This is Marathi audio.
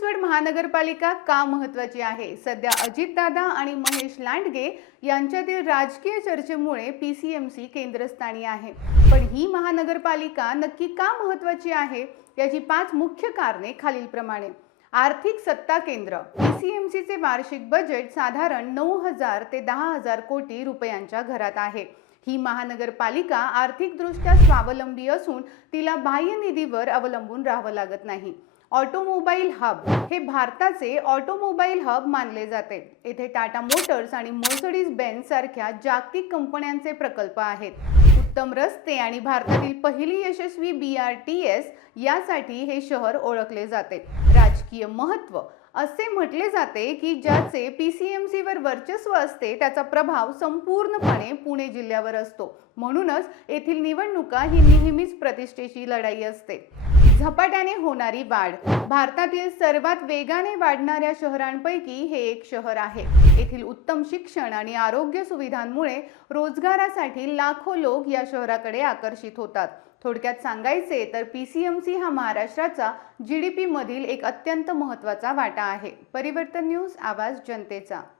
चिंचवड महानगरपालिका का महत्त्वाची आहे? सध्या अजितदादा आणि महेश लांडगे यांच्यातील राजकीय चर्चेमुळे पीसीएमसी केंद्रस्थानी आहे. पण ही महानगरपालिका नक्की का महत्त्वाची आहे? याची 5 मुख्य कारणे खालीलप्रमाणे. आर्थिक सत्ता केंद्र. पीसीएमसीचे वार्षिक बजेट साधारण 9,000 ते 10,000 कोटी रुपयांच्या घरात आहे. ही महानगरपालिका आर्थिकदृष्ट्या स्वावलंबी असून तिला बाह्य निधीवर अवलंबून राहावं लागत नाही. Automobile hub. हे भारताचे ऑटोमोबाईल हब मानले जाते. येथे टाटा मोटर्स आणि मर्सिडीज बेन्झ सारख्या जागतिक कंपन्यांचे प्रकल्प आहेत. उत्तम रस्ते आणि भारतातील पहिली यशस्वी BRTS यासाठी हे शहर ओळखले जाते. राजकीय महत्त्व. असे म्हटले जाते की ज्याचे पीसीएमसीवर वर्चस्व असते त्याचा प्रभाव संपूर्णपणे पुणे जिल्ह्यावर असतो. म्हणूनच येथील निवडणुका ही नेहमीच प्रतिष्ठेची लढाई असते. झपाट्याने होणारी वाढ. भारतातील सर्वात वेगाने वाढणाऱ्या शहरांपैकी हे एक शहर आहे. येथील उत्तम शिक्षण आणि आरोग्य सुविधांमुळे रोजगारासाठी लाखो लोक या शहराकडे आकर्षित होतात. थोडक्यात सांगायचे तर पीसीएमसी हा महाराष्ट्राचा GDP मधील एक अत्यंत महत्त्वाचा वाटा आहे. परिवर्तन न्यूज, आवाज जनतेचा.